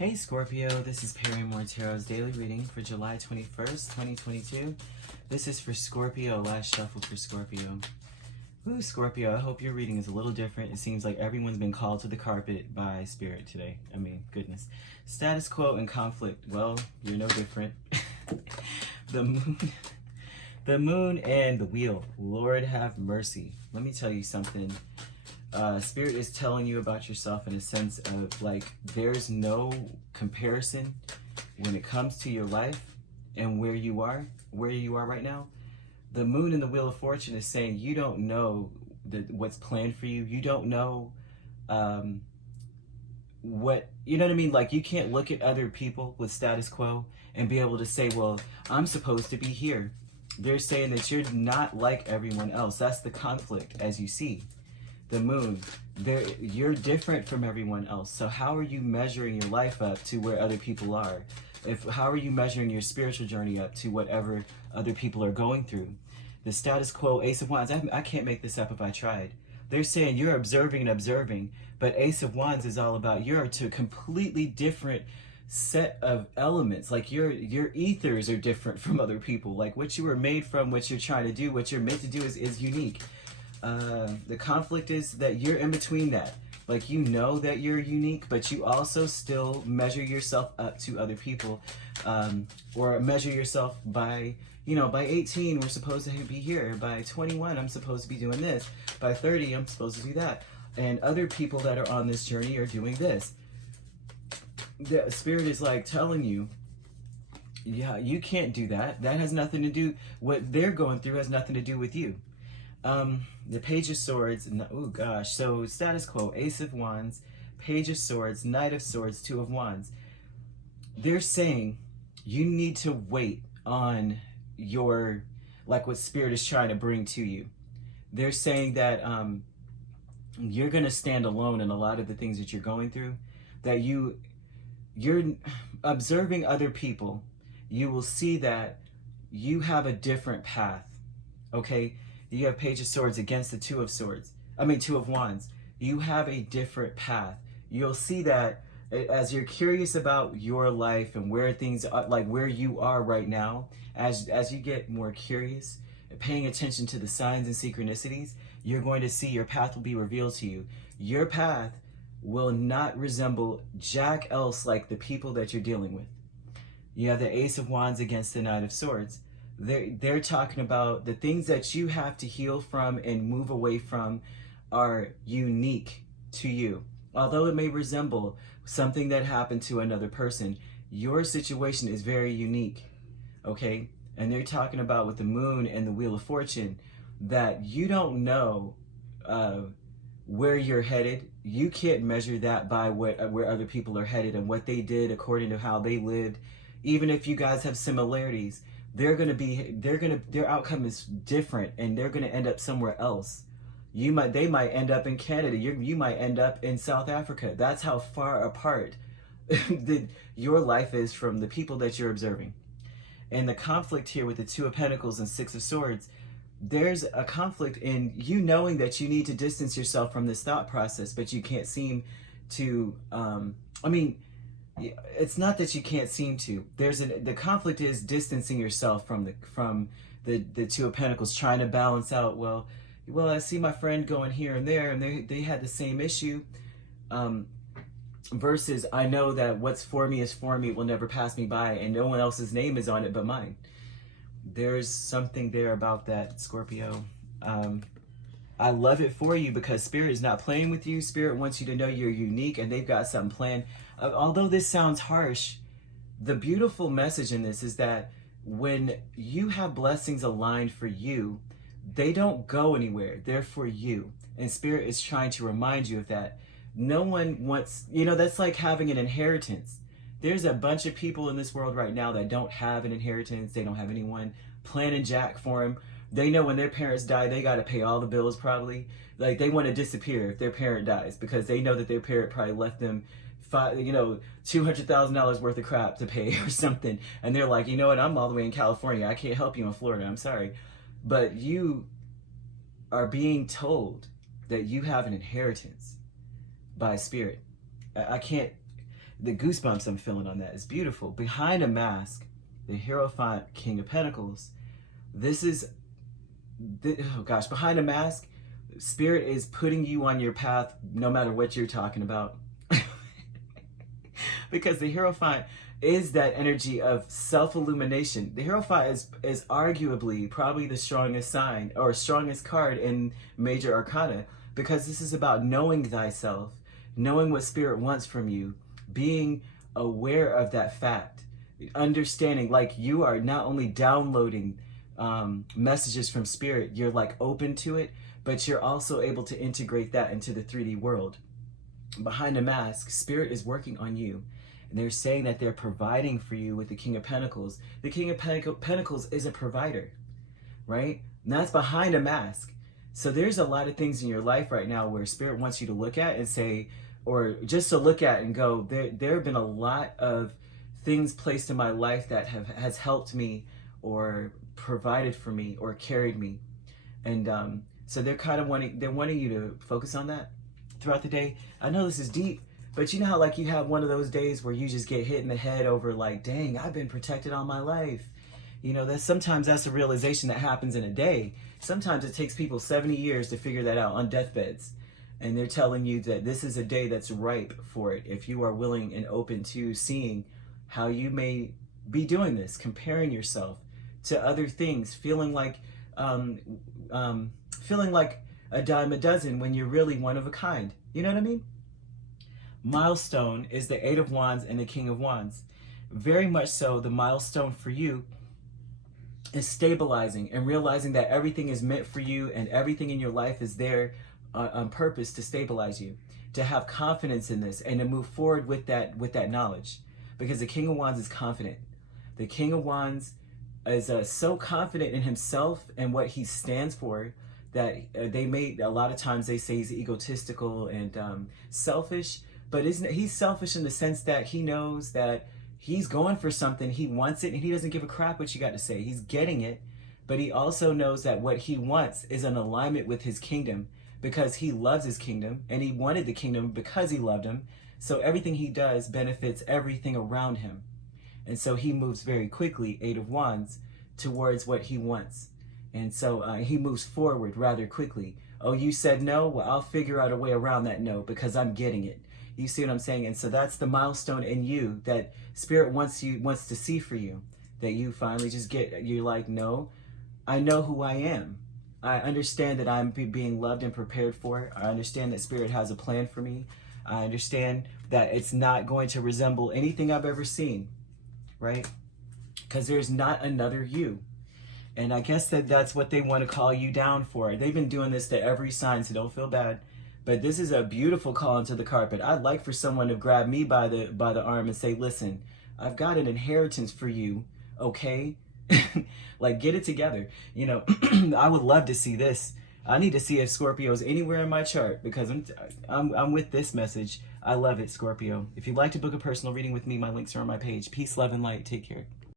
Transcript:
Hey Scorpio, this is Perrymore Tarot's daily reading for July 21st, 2022. This is for Scorpio, last shuffle for Scorpio. Ooh, Scorpio, I hope your reading is a little different. It seems like everyone's been called to the carpet by Spirit today. I mean, goodness. Status quo and conflict. Well, you're no different. The moon and the wheel. Lord have mercy. Let me tell you something. Spirit is telling you about yourself in a sense of like there's no comparison when it comes to your life and where you are right now. The moon and the wheel of fortune is saying you don't know what's planned for you. You don't know what, you know what I mean? Like you can't look at other people with status quo and be able to say, well, I'm supposed to be here. They're saying that you're not like everyone else. That's the conflict as you see. The moon, you're different from everyone else. So how are you measuring your life up to where other people are? How are you measuring your spiritual journey up to whatever other people are going through? The status quo, Ace of Wands, I can't make this up if I tried. They're saying you're observing and observing, but Ace of Wands is all about you're to a completely different set of elements. Like your ethers are different from other people. Like what you were made from, what you're trying to do, what you're meant to do is unique. The conflict is that you're in between that. Like you know that you're unique, but you also still measure yourself up to other people, or measure yourself by, you know, by 18 we're supposed to be here, by 21 I'm supposed to be doing this, by 30 I'm supposed to do that, and other people that are on this journey are doing this. The Spirit is like telling you, yeah, you can't do that. That has nothing to do, what they're going through has nothing to do with you. The Page of Swords, oh gosh, so status quo, Ace of Wands, Page of Swords, Knight of Swords, Two of Wands. They're saying you need to wait on your, like what Spirit is trying to bring to you. They're saying that you're going to stand alone in a lot of the things that you're going through, that you're observing other people, you will see that you have a different path, okay? You have Page of Swords against the Two of Wands. You have a different path. You'll see that as you're curious about your life and where things are, like where you are right now, as you get more curious, paying attention to the signs and synchronicities, you're going to see your path will be revealed to you. Your path will not resemble jack else like the people that you're dealing with. You have the Ace of Wands against the Knight of Swords. They're talking about the things that you have to heal from and move away from are unique to you. Although it may resemble something that happened to another person, your situation is very unique, okay? And they're talking about with the moon and the wheel of fortune that you don't know where you're headed. You can't measure that by where other people are headed and what they did according to how they lived. Even if you guys have similarities, their outcome is different and they're gonna end up somewhere else. They might end up in Canada. You might end up in South Africa. That's how far apart your life is from the people that you're observing. And the conflict here with the Two of Pentacles and Six of Swords, there's a conflict in you knowing that you need to distance yourself from this thought process, but you can't seem to, it's not that you can't seem to. The conflict is distancing yourself from the Two of Pentacles, trying to balance out, well, I see my friend going here and there, and they had the same issue, versus I know that what's for me is for me, it will never pass me by, and no one else's name is on it but mine. There's something there about that, Scorpio. I love it for you because Spirit is not playing with you. Spirit wants you to know you're unique and they've got something planned. Although this sounds harsh, the beautiful message in this is that when you have blessings aligned for you, they don't go anywhere. They're for you. And Spirit is trying to remind you of that. No one wants, that's like having an inheritance. There's a bunch of people in this world right now that don't have an inheritance. They don't have anyone planning jack for them. They know when their parents die, they got to pay all the bills probably. Like they want to disappear if their parent dies because they know that their parent probably left them $200,000 worth of crap to pay or something. And they're like, you know what, I'm all the way in California. I can't help you in Florida. I'm sorry. But you are being told that you have an inheritance by Spirit. I can't, The goosebumps I'm feeling on that is beautiful. Behind a mask, the Hierophant, King of Pentacles. This is, oh gosh, behind a mask, Spirit is putting you on your path no matter what you're talking about. Because the Hierophant is that energy of self-illumination. The Hierophant is arguably probably the strongest sign or strongest card in major arcana, because this is about knowing thyself, knowing what Spirit wants from you, being aware of that fact, understanding like you are not only downloading messages from Spirit, you're like open to it, but you're also able to integrate that into the 3D world. Behind a mask, Spirit is working on you. And they're saying that they're providing for you with the King of Pentacles. The King of Pentacles is a provider, right? And that's behind a mask. So there's a lot of things in your life right now where Spirit wants you to look at and say, or just to look at and go, there have been a lot of things placed in my life that has helped me or provided for me or carried me. And so they're kind of wanting you to focus on that throughout the day. I know this is deep, but you know how like you have one of those days where you just get hit in the head over like, dang, I've been protected all my life. You know, sometimes that's a realization that happens in a day. Sometimes it takes people 70 years to figure that out on deathbeds. And they're telling you that this is a day that's ripe for it. If you are willing and open to seeing how you may be doing this, comparing yourself to other things, feeling like a dime a dozen when you're really one of a kind. You know what I mean? Milestone is the 8 of Wands and the King of Wands. Very much so, the milestone for you is stabilizing and realizing that everything is meant for you and everything in your life is there on purpose to stabilize you, to have confidence in this and to move forward with that knowledge. Because the King of Wands is confident. The King of Wands is so confident in himself and what he stands for that a lot of times they say he's egotistical and selfish, but he's selfish in the sense that he knows that he's going for something, he wants it, and he doesn't give a crap what you got to say. He's getting it, but he also knows that what he wants is in alignment with his kingdom, because he loves his kingdom and he wanted the kingdom because he loved him. So everything he does benefits everything around him. And so he moves very quickly, 8 of Wands, towards what he wants. And so he moves forward rather quickly. Oh, you said no? Well, I'll figure out a way around that no because I'm getting it. You see what I'm saying? And so that's the milestone in you that Spirit wants to see for you. That you finally just you're like, no, I know who I am. I understand that I'm being loved and prepared for it. I understand that Spirit has a plan for me. I understand that it's not going to resemble anything I've ever seen, right? Because there's not another you. And I guess that's what they want to call you down for. They've been doing this to every sign, so don't feel bad. But this is a beautiful call into the carpet. I'd like for someone to grab me by the arm and say, listen, I've got an inheritance for you, okay? Like, get it together. You know, I would love to see this. I need to see if Scorpio is anywhere in my chart because I'm with this message. I love it, Scorpio. If you'd like to book a personal reading with me, my links are on my page. Peace, love, and light. Take care.